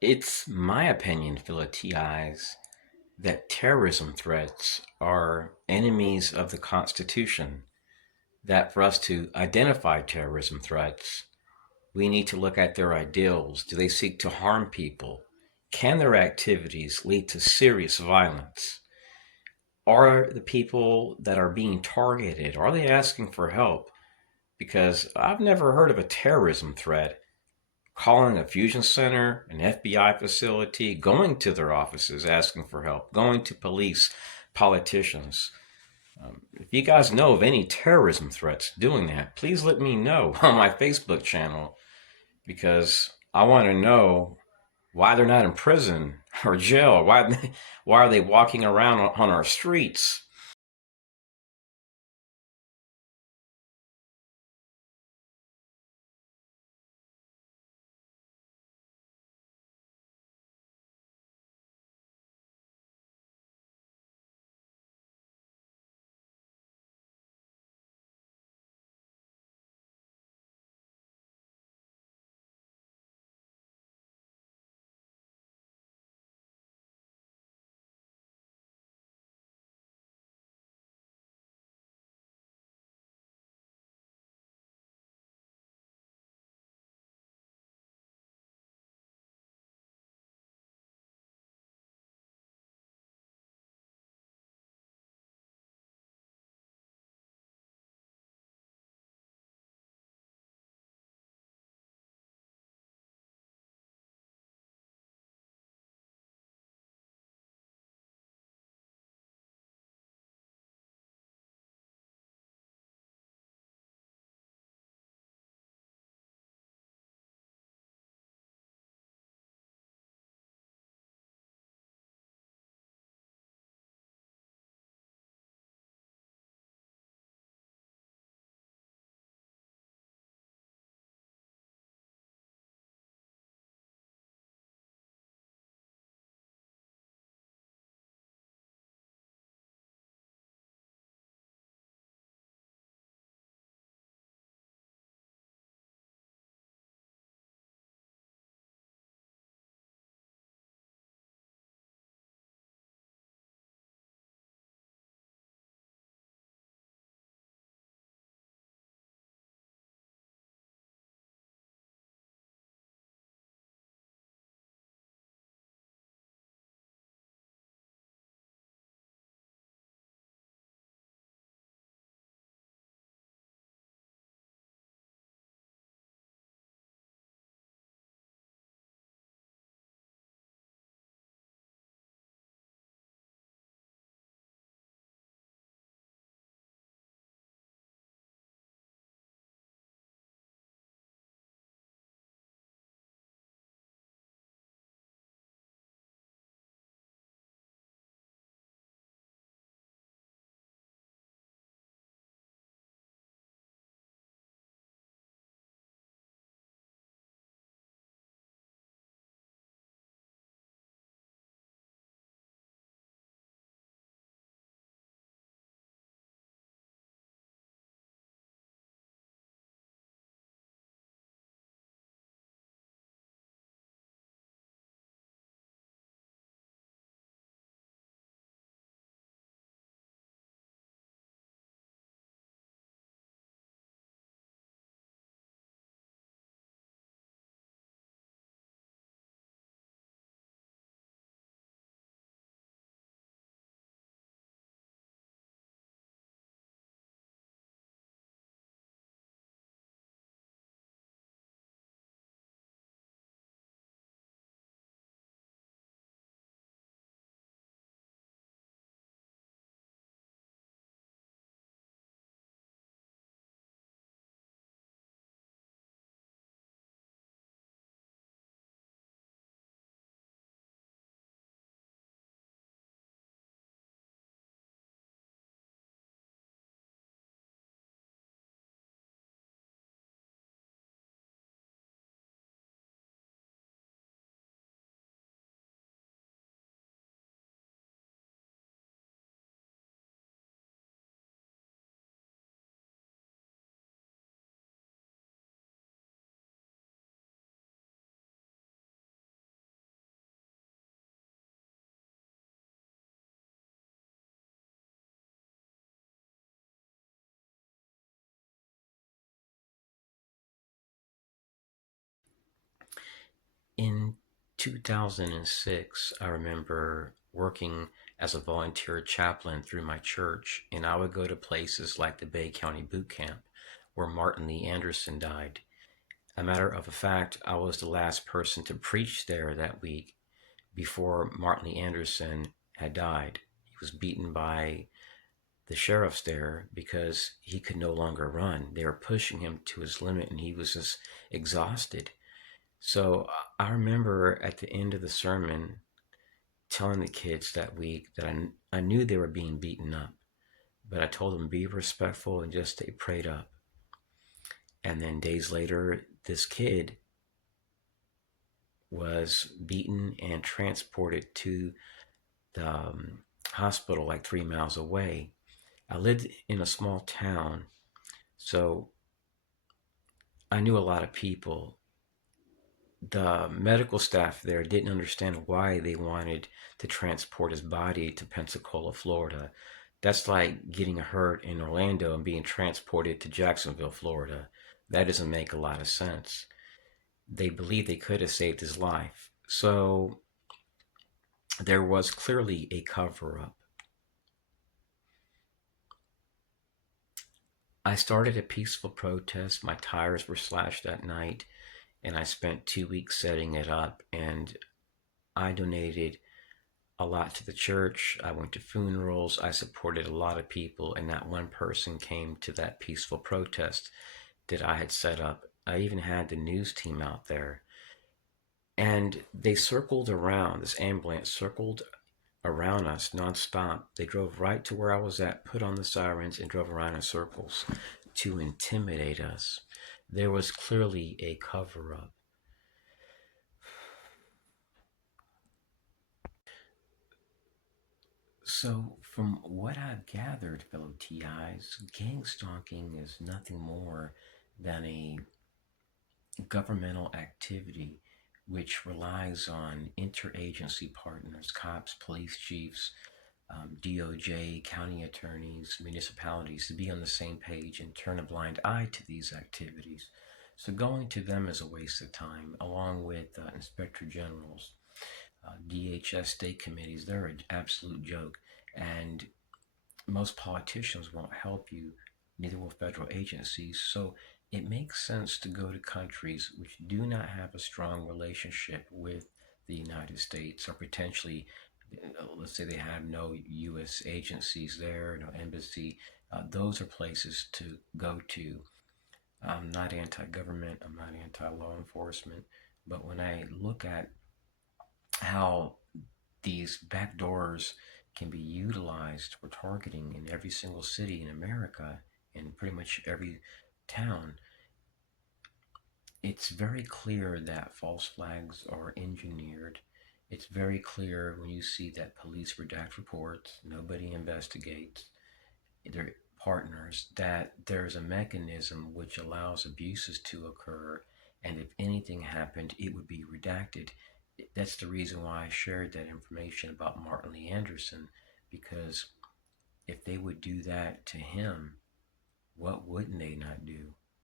It's my opinion, Phila TIs, that terrorism threats are enemies of the Constitution. That for us to identify terrorism threats, we need to look at their ideals. Do they seek to harm people? Can their activities lead to serious violence? Are the people that are being targeted, are they asking for help? Because I've never heard of a terrorism threat calling a fusion center, an FBI facility, going to their offices asking for help, going to police, politicians. If you guys know of any terrorism threats doing that, please let me know on my Facebook channel because I want to know why they're not in prison or jail. Why are they walking around on our streets? In 2006, I remember working as a volunteer chaplain through my church, and I would go to places like the Bay County Boot Camp where Martin Lee Anderson died. A matter of fact, I was the last person to preach there that week before Martin Lee Anderson had died. He was beaten by the sheriffs there because he could no longer run. They were pushing him to his limit and he was just exhausted. So I remember at the end of the sermon telling the kids that week that I knew they were being beaten up, but I told them be respectful and just stay prayed up. And then days later, this kid was beaten and transported to the hospital like 3 miles away. I lived in a small town, so I knew a lot of people. The medical staff there didn't understand why they wanted to transport his body to Pensacola, Florida. That's like getting hurt in Orlando and being transported to Jacksonville, Florida. That doesn't make a lot of sense. They believed they could have saved his life. So there was clearly a cover up. I started a peaceful protest. My tires were slashed that night, and I spent 2 weeks setting it up. And I donated a lot to the church. I went to funerals. I supported a lot of people, and not one person came to that peaceful protest that I had set up. I even had the news team out there, and they circled around. This ambulance circled around us nonstop. They drove right to where I was at, put on the sirens, and drove around in circles to intimidate us. There was clearly a cover up. So, from what I've gathered, fellow TIs, gang stalking is nothing more than a governmental activity which relies on interagency partners, cops, police chiefs, DOJ, county attorneys, municipalities to be on the same page and turn a blind eye to these activities. So going to them is a waste of time, along with inspector generals, DHS state committees. They're an absolute joke. And most politicians won't help you, neither will federal agencies. So it makes sense to go to countries which do not have a strong relationship with the United States, or potentially, let's say they have no U.S. agencies there, no embassy. Those are places to go to. I'm not anti government, I'm not anti law enforcement, but when I look at how these back doors can be utilized for targeting in every single city in America, in pretty much every town, it's very clear that false flags are engineered. It's very clear when you see that police redact reports, nobody investigates their partners, that there's a mechanism which allows abuses to occur, and if anything happened, it would be redacted. That's the reason why I shared that information about Martin Lee Anderson, because if they would do that to him, what wouldn't they not do?